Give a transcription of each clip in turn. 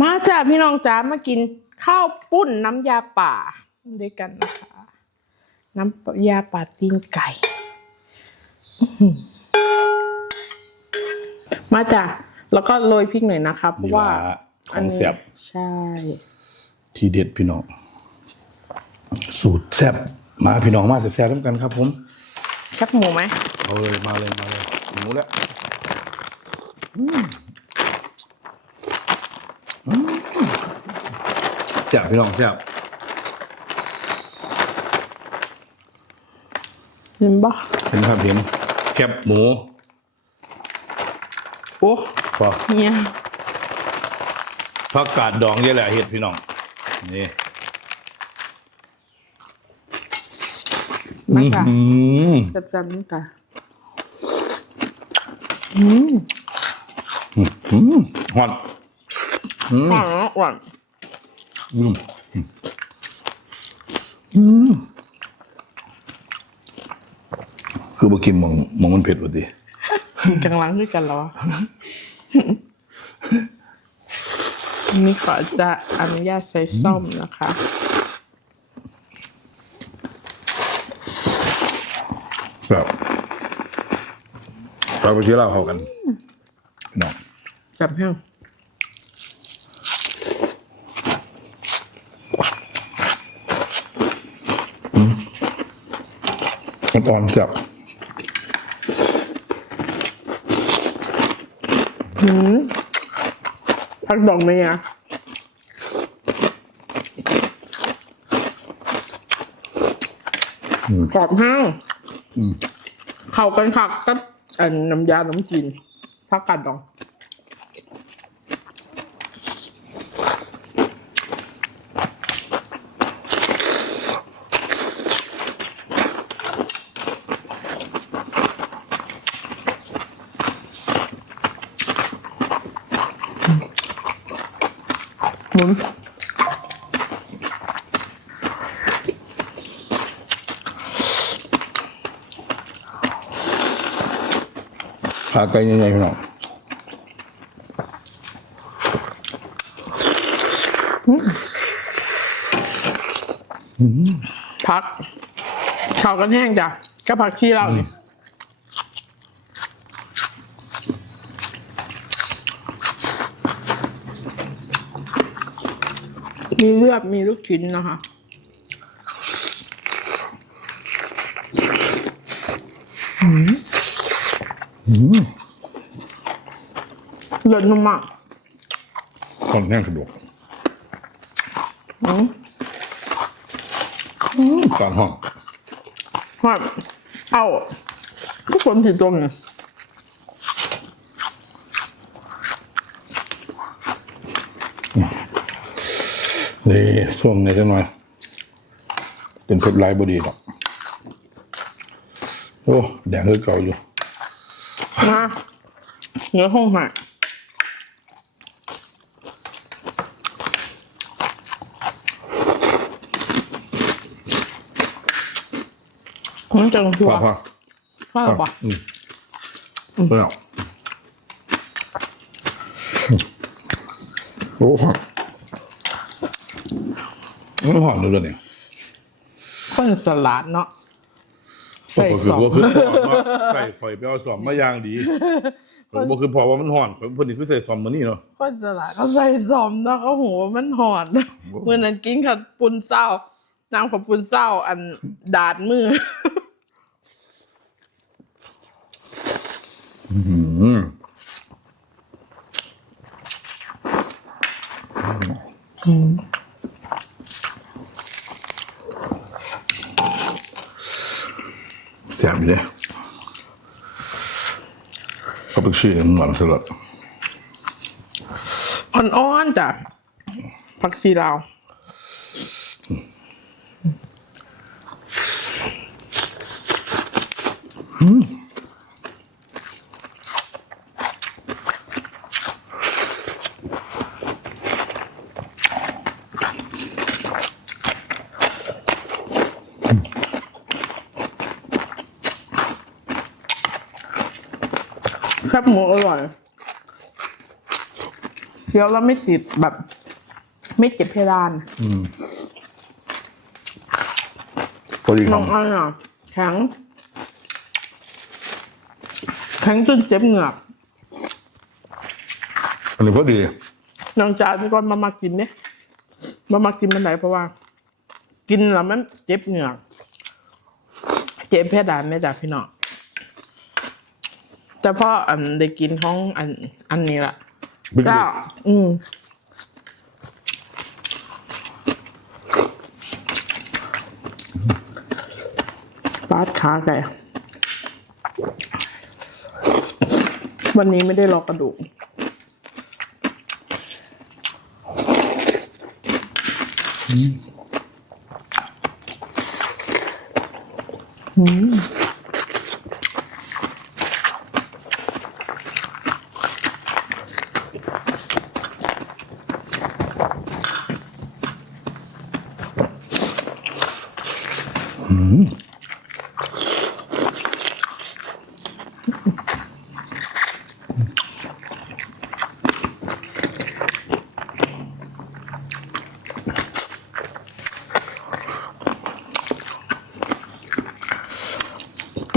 มาจ้าพี่น้องจ้ามากินข้าวปุ้นน้ำยาป่าด้วยกันนะคะ น้ำยาป่าตีนไก่อื้อหือมาจ้าแล้วก็โรยพริกหน่อยนะคะเพราะว่านี่ล่ะของแซ่บใช่ ทีเด็ดพี่น้อง สูตรแซ่บมาพี่น้องมาแซ่บๆด้วยกันครับ ผมแคบหมูไหมเอาเลยมาเลยมาเลยหมูแล้วอืมอืม แซ่บพี่น้องแซ่บเห็นปะเห็นครับเห็นแคบหมู โอ้พอเนี่ยผักกาดดองนี่แหละเห็ดพี่น้อง นี่มาจ้าอืมแซ่บๆนี่จ้าอืมอืมหอน อืมหวานหวานอืมอืมคือบ่กินหมองหมองมันเผ็ดว่ะดิกำลังด้วยกันแล้วอะนี่ขอจะอนุญาตใส่ส้มนะคะ แบบเราไปที่เล่าเข้ากันพี่น้อง จับแห้ง มันอ่อนจับพักดอกเมียกรอบแห้งเข้ากันคักกับอันน้ำยาน้ำจีนพักกัดดอง หมุนขาไก่ใหญ่ๆพี่น้องพักเข้ากันแห้งจ้ะก็ผักชีเรานี่ มีเลือดมีลูกชิ้นนะคะเลือดนุ่มมากค่อนข้างสะดวกการห้องว่าเอาทุกคนถือตรงเนี่ย นี่ช่วงนี้จะหน่อยเป็นเพชรลายบดีดอกโอ้แดงคือเก่าอยู่มาเนื้อห้องหายมันจังชัวพ่อพ่อว่าหรอปะอืมเปล่าโอ้หอ มมันหอมเลยเนี่ยคนสลัดเนาะใส่ก็สคือองว่าคือพอว่าใส่ไฟไปเอาสอมมาอย่างดีก็คือพอว่ามันห่อนคนคนนี้คือใส่สอมมานี่เนาะคนสลัดเขาใส่สอมเนาะเขาหัวมันหอนเมื่อนั้นกินขัดปุนเศร้าน้ำขับปุนเศร้า อันดาดมืออืม ซ่บอยู่เลยก็เป็นชื่อมันหวานสลัดอ่อนๆจ้ะผักชีลาว ครับหมูอร่อยเคี้ยวแล้วไม่ติดแบบ ไม่เจ็บเพดานพอดีคน้รัอบงอันอะแข็ง แข็งจนเจ็บเหงือกอันนี้พอดีน้องจ่าที่ก่อนมามากินเนี่ยมามากินมันไหนเพราะว่า กินแล้วมันเจ็บเหงือก เจ็บเพดานไม่จ้ะพี่น้อง แต่พออันได้กินท้องอันอันนี้ละบิ๊กก็บิ๊กอืมปาดขาไก่วันนี้ไม่ได้รอกระดูก ต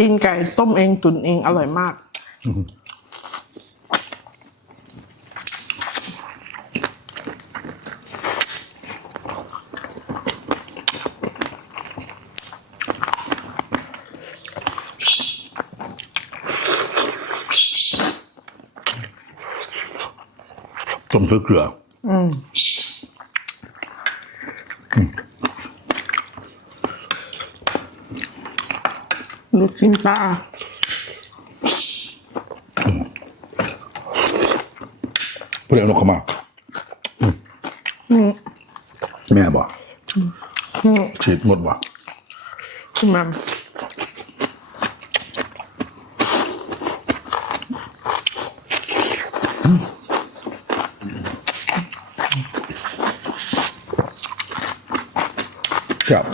ีนไก่ต้มเองตุนเองอร่อยมาก ต้มเสือเกลือลูกชิ้นปลาเพื่อนเอานกเข้ามาแม่บอกอืมฉีดหมดว่ะคุณแม่ ครับ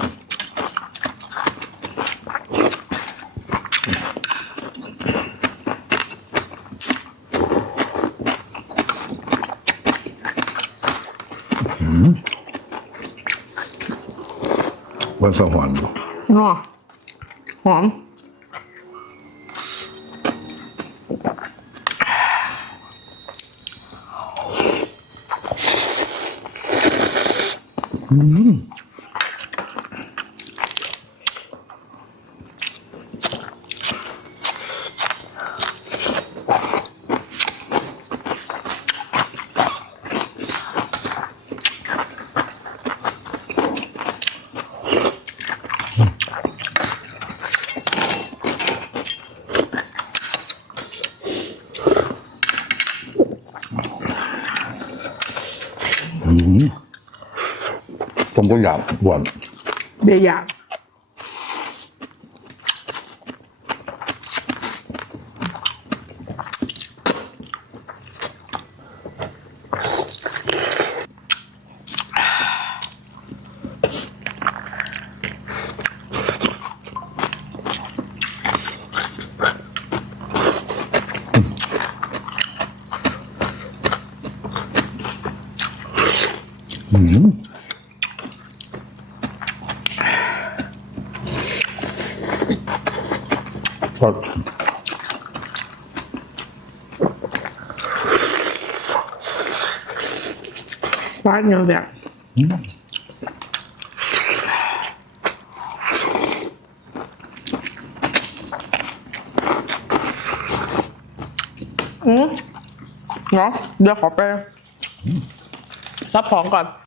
วันสวรรค์นัวหอมผมก็อยากหวานเบียร์หยาบทอดฟาดเนื้อแบบอืม เนาะเดี๋ย วขอไปซับของก่อน